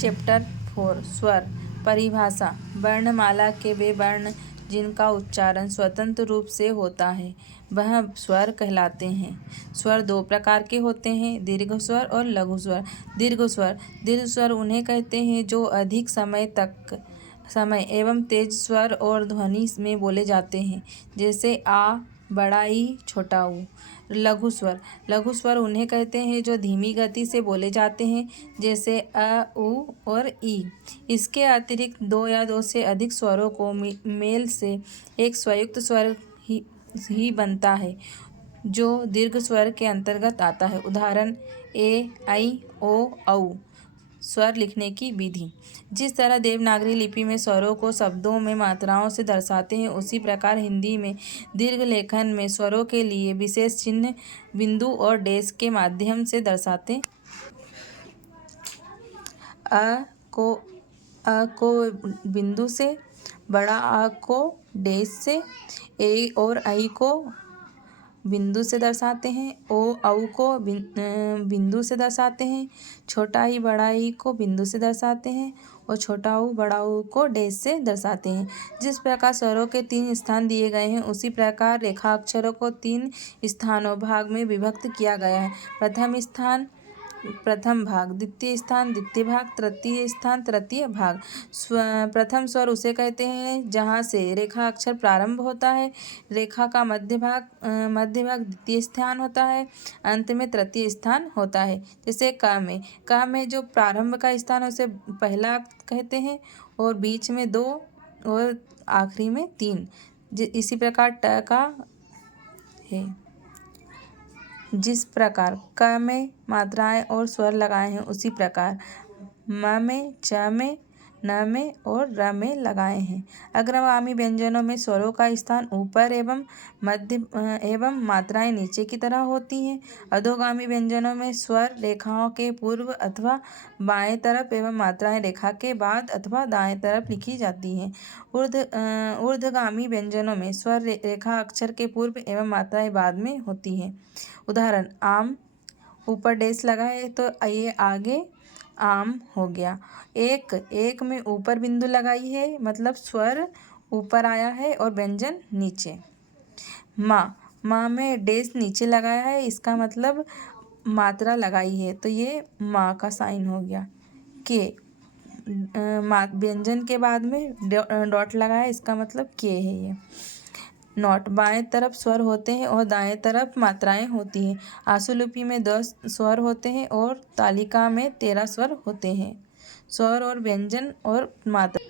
Chapter 4 स्वर परिभाषा। वर्णमाला के वे वर्ण जिनका उच्चारण स्वतंत्र रूप से होता है वह स्वर कहलाते हैं। स्वर दो प्रकार के होते हैं, दीर्घ स्वर और लघु स्वर। दीर्घ स्वर उन्हें कहते हैं जो अधिक समय एवं तेज स्वर और ध्वनि में बोले जाते हैं, जैसे आ, बड़ा ई, छोटा ऊ। लघु स्वर उन्हें कहते हैं जो धीमी गति से बोले जाते हैं, जैसे अ, उ और ई। इसके अतिरिक्त दो या दो से अधिक स्वरों को मेल से एक संयुक्त स्वर ही बनता है, जो दीर्घ स्वर के अंतर्गत आता है। उदाहरण ए, ऐ, ओ, औ। स्वर लिखने की विधि। जिस तरह देवनागरी लिपि में स्वरों को शब्दों में मात्राओं से दर्शाते हैं, उसी प्रकार हिंदी में दीर्घ लेखन में स्वरों के लिए विशेष चिन्ह बिंदु और डैश के माध्यम से दर्शाते। अ को बिंदु से, बड़ा आ को डैश से, ए और ऐ को बिंदु से दर्शाते हैं, ओ औ को बिंदु से दर्शाते हैं, छोटा ई बड़ा ई को बिंदु से दर्शाते हैं और छोटा ऊ बड़ा ऊ को डैश से दर्शाते हैं। जिस प्रकार स्वरों के 3 स्थान दिए गए हैं, उसी प्रकार रेखाक्षरों को 3 स्थानों भाग में विभक्त किया गया है। प्रथम स्थान प्रथम भाग, द्वितीय स्थान द्वितीय भाग, तृतीय स्थान तृतीय भाग। प्रथम स्वर उसे कहते हैं जहाँ से रेखा अक्षर प्रारंभ होता है। रेखा का मध्य भाग द्वितीय स्थान होता है, अंत में तृतीय स्थान होता है। जैसे क में जो प्रारंभ का स्थान है उसे पहला कहते हैं, और बीच में 2 और आखिरी में 3। इसी प्रकार ट का है। जिस प्रकार क में मात्राएं और स्वर लगाए हैं, उसी प्रकार म में, च में, न में और र में लगाए हैं। अग्रगामी व्यंजनों में स्वरों का स्थान ऊपर एवं मध्य एवं मात्राएं नीचे की तरह होती हैं। अधोगामी व्यंजनों में स्वर रेखाओं के पूर्व अथवा बाएं तरफ एवं मात्राएं रेखा के बाद अथवा दाएं तरफ लिखी जाती हैं। ऊर्ध्वगामी व्यंजनों में स्वर रेखा अक्षर के पूर्व एवं मात्राएं बाद में होती हैं। उदाहरण आम, ऊपर डैश लगा है तो ये आगे आम हो गया। एक में ऊपर बिंदु लगाई है, मतलब स्वर ऊपर आया है और व्यंजन नीचे। माँ में डैश नीचे लगाया है, इसका मतलब मात्रा लगाई है, तो ये माँ का साइन हो गया। के व्यंजन के बाद में डॉट लगाया है, इसका मतलब के है ये। नोट, बाएं तरफ स्वर होते हैं और दाएं तरफ मात्राएं होती हैं। आशुलिपि में 10 स्वर होते हैं और तालिका में 13 स्वर होते हैं। स्वर और व्यंजन और मात्रा।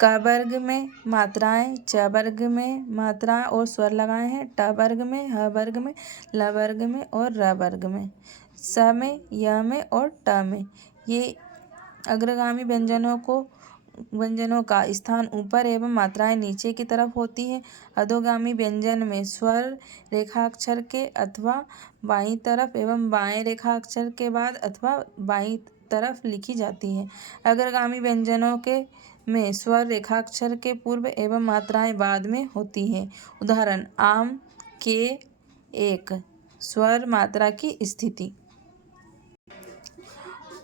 क वर्ग में मात्राएं, च वर्ग में मात्रा और स्वर लगाए हैं, ट वर्ग में, ह वर्ग में, ल वर्ग में और र वर्ग में, स में, य में और ट में। ये अग्रगामी व्यंजनों का स्थान ऊपर एवं मात्राएं नीचे की तरफ होती हैं। अधोगामी व्यंजन में स्वर रेखाक्षर के अथवा बाईं तरफ एवं बाएं रेखाक्षर के बाद अथवा बाईं तरफ लिखी जाती हैं। अग्रगामी व्यंजनों में स्वर रेखाक्षर के पूर्व एवं मात्राएं बाद में होती हैं। उदाहरण आम के एक। स्वर मात्रा की स्थिति।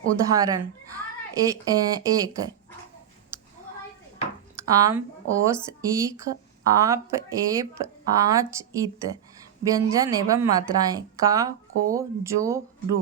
उदाहरण एक आम, ओस, ईख, आप, एप, आँच, इत। व्यंजन एवं मात्राएं का, को, जो, रु।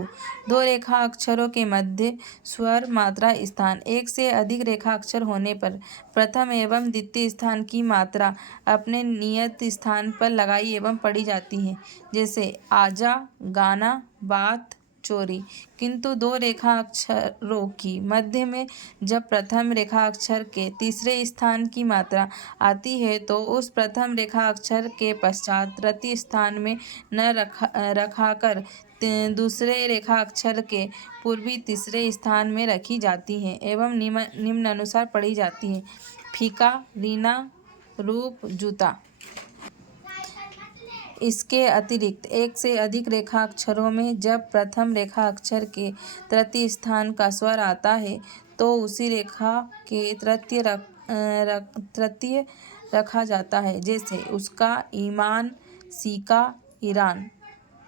दो रेखा अक्षरों के मध्य स्वर मात्रा स्थान। एक से अधिक रेखा अक्षर होने पर प्रथम एवं द्वितीय स्थान की मात्रा अपने नियत स्थान पर लगाई एवं पढ़ी जाती है, जैसे आजा, गाना, बात, चोरी। किंतु दो रेखा अक्षरों की मध्य में जब प्रथम रेखा अक्षर के तीसरे स्थान की मात्रा आती है, तो उस प्रथम रेखा अक्षर के पश्चात तृतीय स्थान में न रखाकर दूसरे रेखा अक्षर के पूर्वी तीसरे स्थान में रखी जाती हैं एवं निम्नानुसार पढ़ी जाती हैं। फीका, रीना, रूप, जूता। इसके अतिरिक्त एक से अधिक रेखा अक्षरों में जब प्रथम रेखा अक्षर के तृतीय स्थान का स्वर आता है, तो उसी रेखा के तृतीय रखा जाता है, जैसे उसका, ईमान, सीका, ईरान।